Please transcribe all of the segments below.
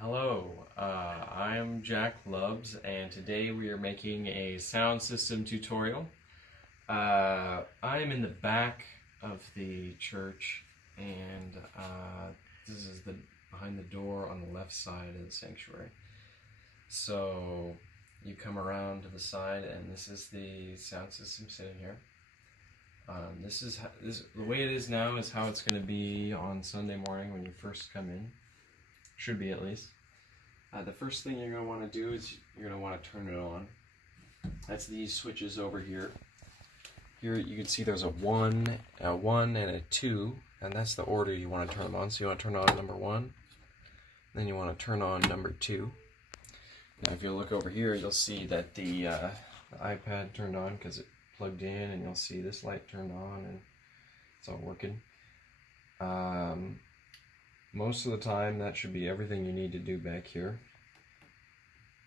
Hello, I'm Jack Lubbs, and today we are making a sound system tutorial. I'm in the back of the church, and this is behind the door on the left side of the sanctuary. So you come around to the side, and this is the sound system sitting here. The way it is now is how it's going to be on Sunday morning when you first come in. Should be, at least. The first thing you're going to want to do is you're going to want to turn it on. That's these switches over here. Here you can see there's a 1, and a 2, and that's the order you want to turn them on. So you want to turn on number 1, then you want to turn on number 2. Now if you look over here, you'll see that the iPad turned on because it plugged in, and you'll see this light turned on, and it's all working. Most of the time that should be everything you need to do back here.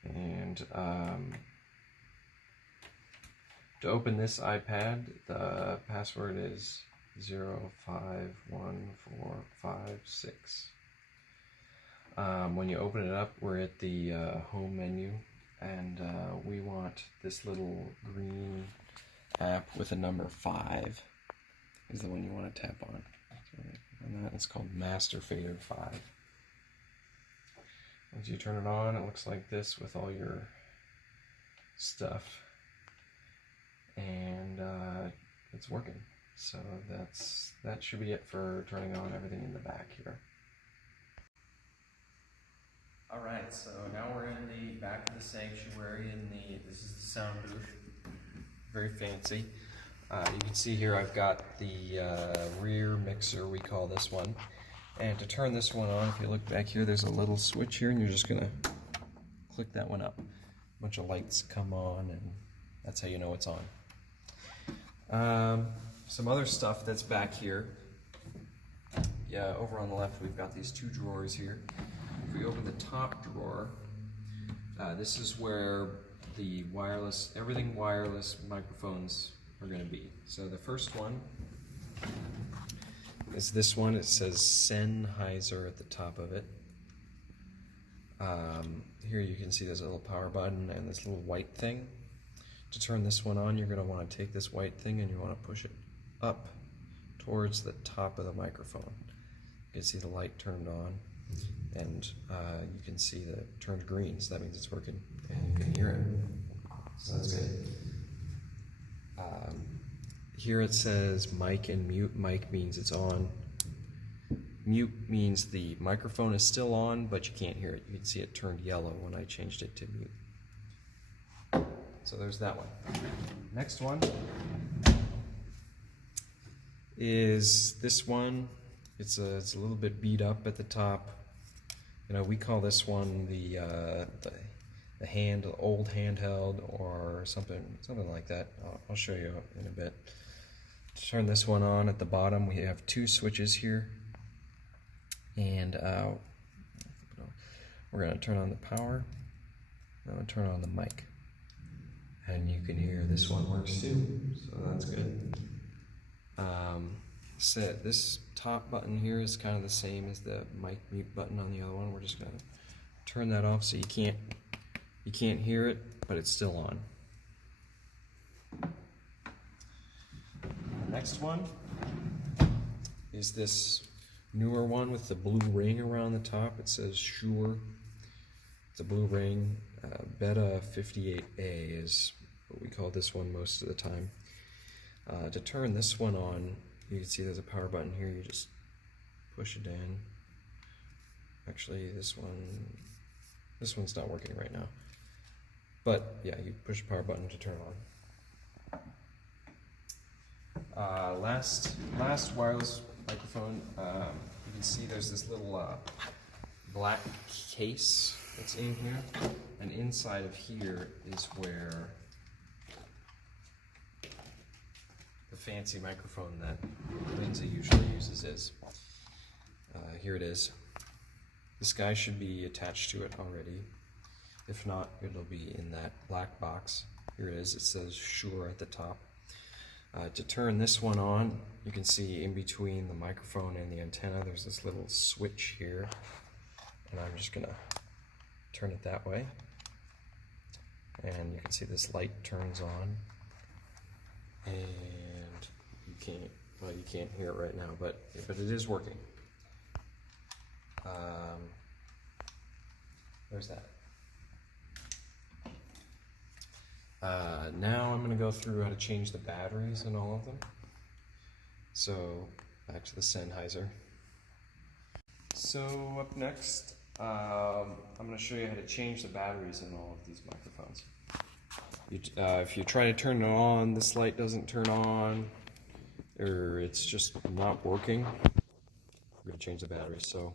And to open this iPad, the password is 051456. When you open it up, we're at the home menu, and we want this little green app with a number 5 is the one you want to tap on. And that is called Master Fader 5. Once you turn it on, it looks like this with all your stuff, and it's working. So that should be it for turning on everything in the back here. Alright, so now we're in the back of the sanctuary, this is the sound booth. Very fancy. You can see here I've got the rear mixer, we call this one. And to turn this one on, if you look back here, there's a little switch here, and you're just going to click that one up. A bunch of lights come on, and that's how you know it's on. Some other stuff that's back here. Yeah, over on the left we've got these 2 drawers here. If we open the top drawer, this is where the everything wireless microphones are going to be. So the first one is this one. It says Sennheiser at the top of it. Here you can see there's a little power button and this little white thing. To turn this one on, you're going to want to take this white thing and you want to push it up towards the top of the microphone. You can see the light turned on, and you can see that it turned green, so that means it's working, and you can hear it. So that's good. Here it says mic and mute. Mic means it's on. Mute means the microphone is still on, but you can't hear it. You can see it turned yellow when I changed it to mute. So there's that one. Next one is this one. It's a little bit beat up at the top. You know, we call this one the old handheld or something like that. I'll show you in a bit. To turn this one on, at the bottom we have 2 switches here, and we're going to turn on the power. I'm going to turn on the mic, and you can hear this one works too, so that's good. This top button here is kind of the same as the mic mute button on the other one. We're just going to turn that off so you can't hear it, but it's still on. The next one is this newer one with the blue ring around the top. It says Shure. It's a blue ring. Beta 58A is what we call this one most of the time. To turn this one on, you can see there's a power button here. You just push it in. Actually, this one's not working right now. But yeah, you push the power button to turn on. Last wireless microphone. You can see there's this little black case that's in here, and inside of here is where the fancy microphone that Lindsay usually uses is. Here it is. This guy should be attached to it already. If not, it'll be in that black box. Here it is. It says Shure at the top. To turn this one on, you can see in between the microphone and the antenna, there's this little switch here. And I'm just going to turn it that way, and you can see this light turns on, and you can't hear it right now, but it is working. There's that. Now I'm going to go through how to change the batteries in all of them. So back to the Sennheiser. So up next, I'm going to show you how to change the batteries in all of these microphones. If you try to turn it on, this light doesn't turn on, or it's just not working, we're going to change the batteries. So,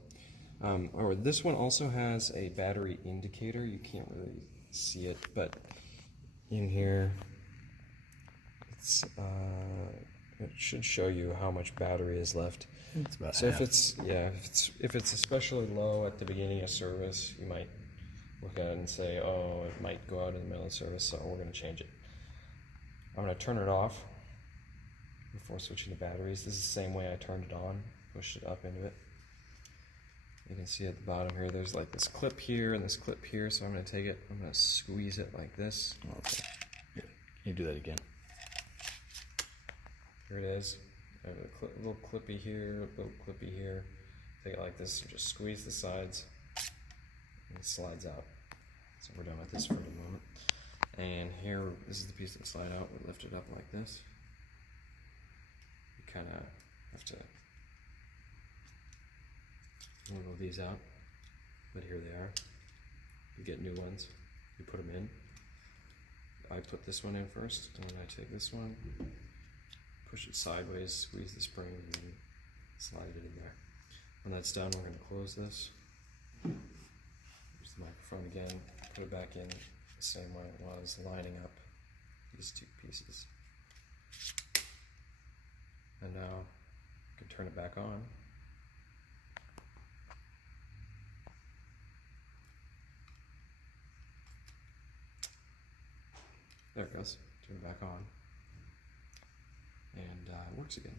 this one also has a battery indicator. You can't really see it, but in here, it should show you how much battery is left. It's about so half. if it's especially low at the beginning of service, you might look at it and say, oh, it might go out in the middle of service, so we're going to change it. I'm going to turn it off before switching to batteries. This is the same way I turned it on, pushed it up into it. You can see at the bottom here, there's like this clip here and this clip here, so I'm going to take it, I'm going to squeeze it like this. Okay. Here, can you do that again? Here it is. I have a little clippy here, a little clippy here. Take it like this and just squeeze the sides, and it slides out. So we're done with this for a moment. And here, this is the piece that slide out. We lift it up like this. You kind of have to wiggle these out, but here they are. You get new ones. You put them in. I put this one in first, and then I take this one, push it sideways, squeeze the spring, and then slide it in there. When that's done, we're going to close this. Here's the microphone again. Put it back in the same way it was, lining up these two pieces. And now you can turn it back on. There it goes. Turn it back on. And it works again.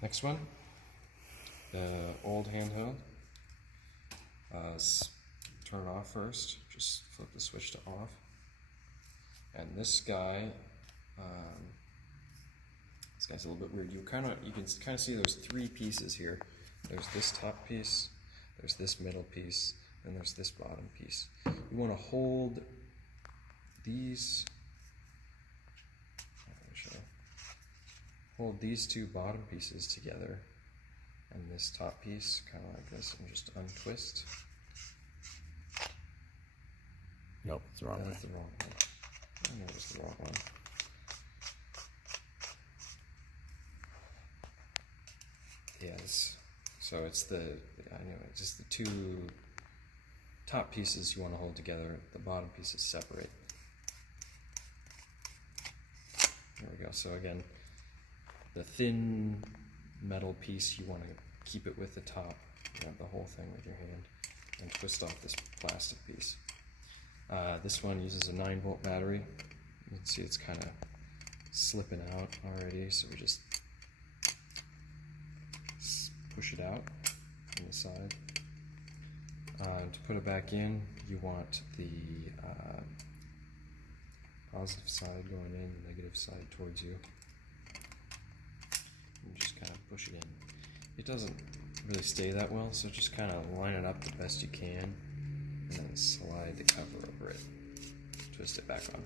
Next one, the old handheld. Turn it off first. Just flip the switch to off. And this guy's a little bit weird. You can kind of see there's three pieces here. There's this top piece, there's this middle piece, and there's this bottom piece. You want to hold these. Hold these two bottom pieces together, and this top piece kind of like this, and just untwist. Nope, it's the wrong way. That's the wrong one. I know it was the wrong one. Yes. So it's just the two top pieces you want to hold together. The bottom pieces separate. There we go. So again, the thin metal piece, you want to keep it with the top. You have the whole thing with your hand, and twist off this plastic piece. This one uses a 9-volt battery. You can see it's kind of slipping out already, so we just push it out on the side. To put it back in, you want the positive side going in, the negative side towards you. And just kind of push it in. It doesn't really stay that well, so just kind of line it up the best you can, and then slide the cover over it. Twist it back on.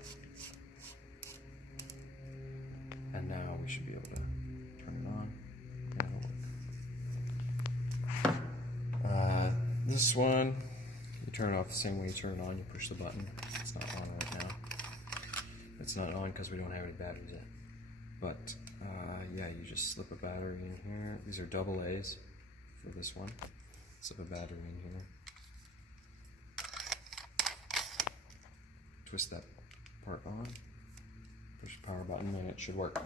And now we should be able to turn it on, and it'll work. This one, you turn it off the same way you turn it on. You push the button. It's not on right now. It's not on because we don't have any batteries in it. But yeah, you just slip a battery in here. These are double A's for this one. Slip a battery in here. Twist that part on. Push the power button and it should work.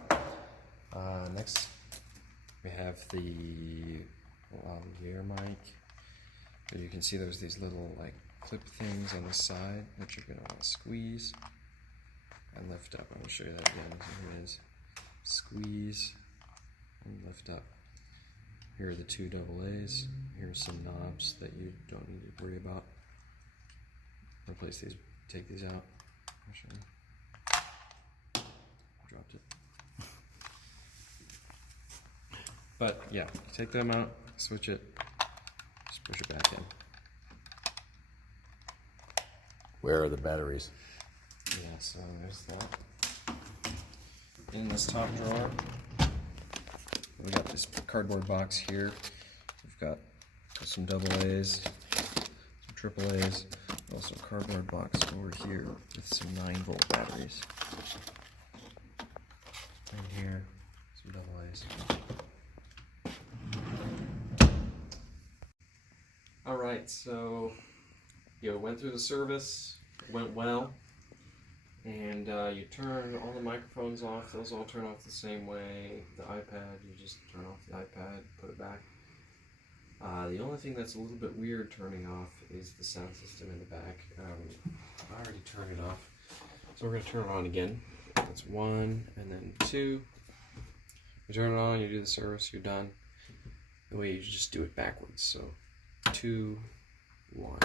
Next, we have the lavalier mic. So you can see there's these little like clip things on the side that you're going to want to squeeze and lift up. I'm going to show you that again. Here it is. Squeeze and lift up. Here are the two double A's. Here's some knobs that you don't need to worry about. replace these, take these out. Actually, dropped it. But yeah, take them out, switch it, just push it back in. Where are the batteries? Yeah, so there's that. In this top drawer, we got this cardboard box here. We've got some double A's, some triple A's, also a cardboard box over here with some 9-volt batteries. And here, some double A's. Alright, so went through the service, went well. And you turn all the microphones off. Those all turn off the same way. The iPad, you just turn off the iPad, put it back. The only thing that's a little bit weird turning off is the sound system in the back. I already turned it off. So we're going to turn it on again. That's 1 and then 2. You turn it on, you do the service, you're done. The way you just do it backwards. So 2, 1.